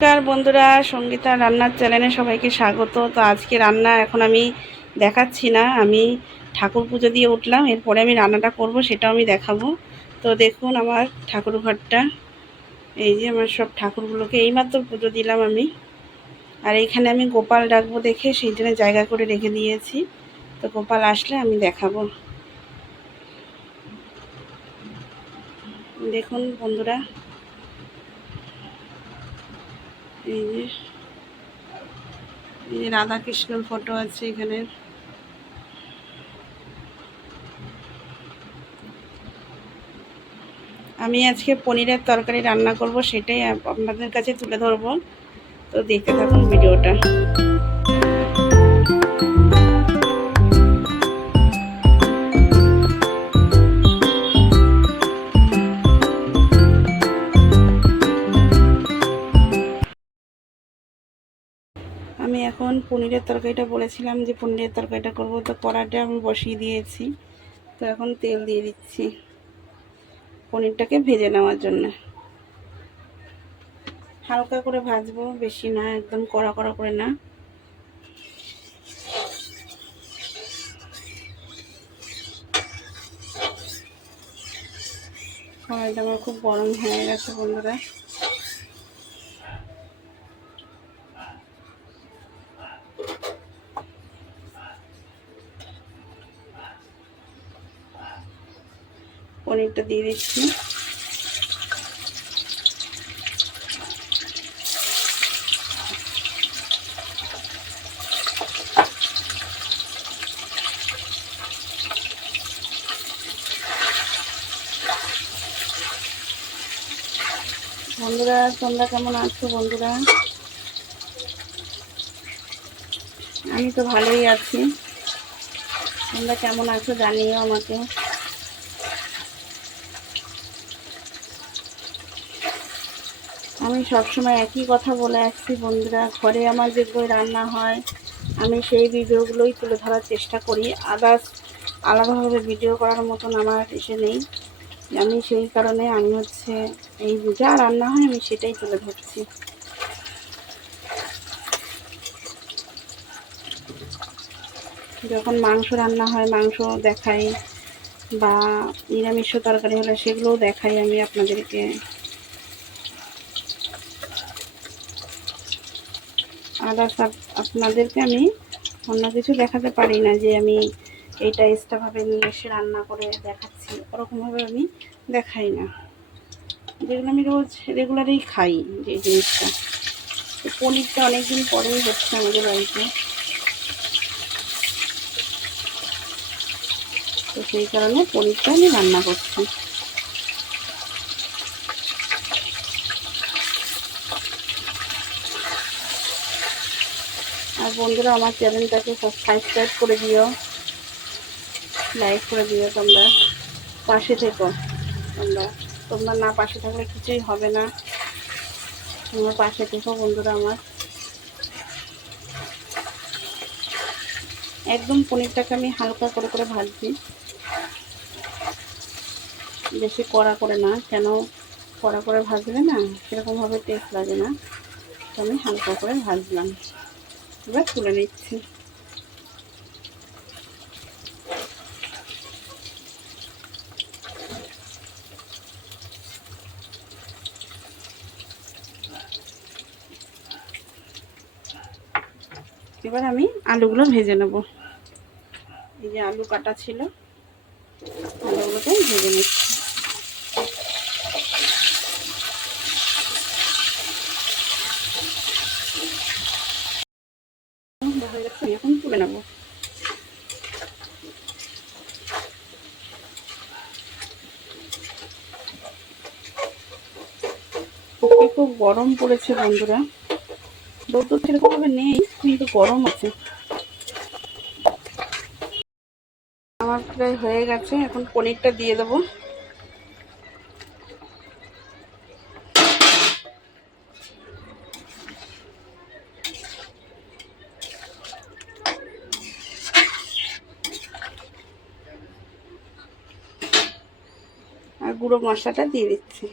নমস্কার বন্ধুরা, সঙ্গীতা রান্নার চ্যানেলে সবাইকে স্বাগত। তো আজকে রান্না এখন আমি দেখাচ্ছি না, আমি ঠাকুর পুজো দিয়ে উঠলাম, এরপরে আমি রান্নাটা করব, সেটাও আমি দেখাবো। তো দেখুন আমার ঠাকুর ঘরটা, এই যে আমার সব ঠাকুরগুলোকে এইমাত্র পুজো দিলাম আমি। আর এইখানে আমি গোপাল ডাকবো দেখে, সেই জন্য জায়গা করে রেখে দিয়েছি। তো গোপাল আসলে আমি দেখাবো। দেখুন বন্ধুরা এই যে এই যে ফটো আছে এখানে। আমি আজকে পনিরের তরকারি রান্না করব, সেটাই আপনাদের কাছে তুলে ধরবো। তো দেখতে থাকুন ভিডিওটা। এখন পনিরের তরকারিটা বলেছিলাম যে পনিরের তরকারিটা করব, তো কড়াটা আমি বসিয়ে দিয়েছি। তো এখন তেল দিয়ে দিচ্ছি পনিরটাকে ভেজে নেওয়ার জন্য। হালকা করে ভাজবো, বেশি না, একদম কড়া কড়া করে না। কড়াইটা আমার খুব গরম হয়ে গেছে বন্ধুরা। পনিরটা দিয়ে দিচ্ছি। বন্ধুরা, তোমরা কেমন আছো বন্ধুরা? আমি তো ভালোই আছি। তোমরা কেমন আছো জানিও আমাকে। আমি সবসময় একই কথা বলে আসছি, বন্ধুরা। ঘরে আমার যেগুলো রান্না হয়, আমি সেই ভিডিওগুলোই তুলে ধরার চেষ্টা করি। আদার্স আলাদাভাবে ভিডিও করার মতন আমার এসে নেই। আমি সেই কারণে আমি হচ্ছে এই যা রান্না হয়, আমি সেটাই তুলে ধরছি। যখন মাংস রান্না হয়, মাংস দেখাই বা নিরামিষ তরকারি হলে সেগুলোও দেখাই আমি আপনাদেরকে। আদার্স আপনাদেরকে আমি অন্য কিছু দেখাতে পারি না যে আমি এইটা এক্সট্রাভাবে নিয়ে এসে রান্না করে দেখাচ্ছি। ওরকমভাবে আমি দেখাই না। যেগুলো আমি রোজ রেগুলারই খাই যে জিনিসটা। পনিরটা অনেকদিন পরেই হচ্ছে আমাদের বাড়িতে। তো সেই কারণে পনিরটা আমি রান্না করছি। আর বন্ধুরা, আমার চ্যানেলটাকে সাবস্ক্রাইব করে দিও। লাইক করে দিও তোমরা। পাশে থেকো তোমরা। তোমরা না পাশে থাকলে কিছুই হবে না। তোমরা পাশে থেকো বন্ধুরা আমার। একদম পনিরটাকে আমি হালকা করে করে ভাজছি। বেশি কড়া করে না, কেন কড়া করে ভাজবে না সেরকমভাবে টেস্ট লাগে না। তো আমি হালকা করে ভাজলাম। এবার তুলে নিচ্ছি এবার আমি আলুগুলো ভেজে নেব। এই যে আলু কাটা ছিল, আলুগুলোকে ভেজে নিচ্ছি। আমি এখন তুলে নেব। খুব গরম পড়েছে বন্ধুরা। রোদ সেরকমভাবে নেই, কিন্তু গরম আছে। আমার প্রায় হয়ে গেছে, এখন পনিরটা দিয়ে দেবো। গুঁড়ো মশলাটা দিয়ে দিচ্ছি।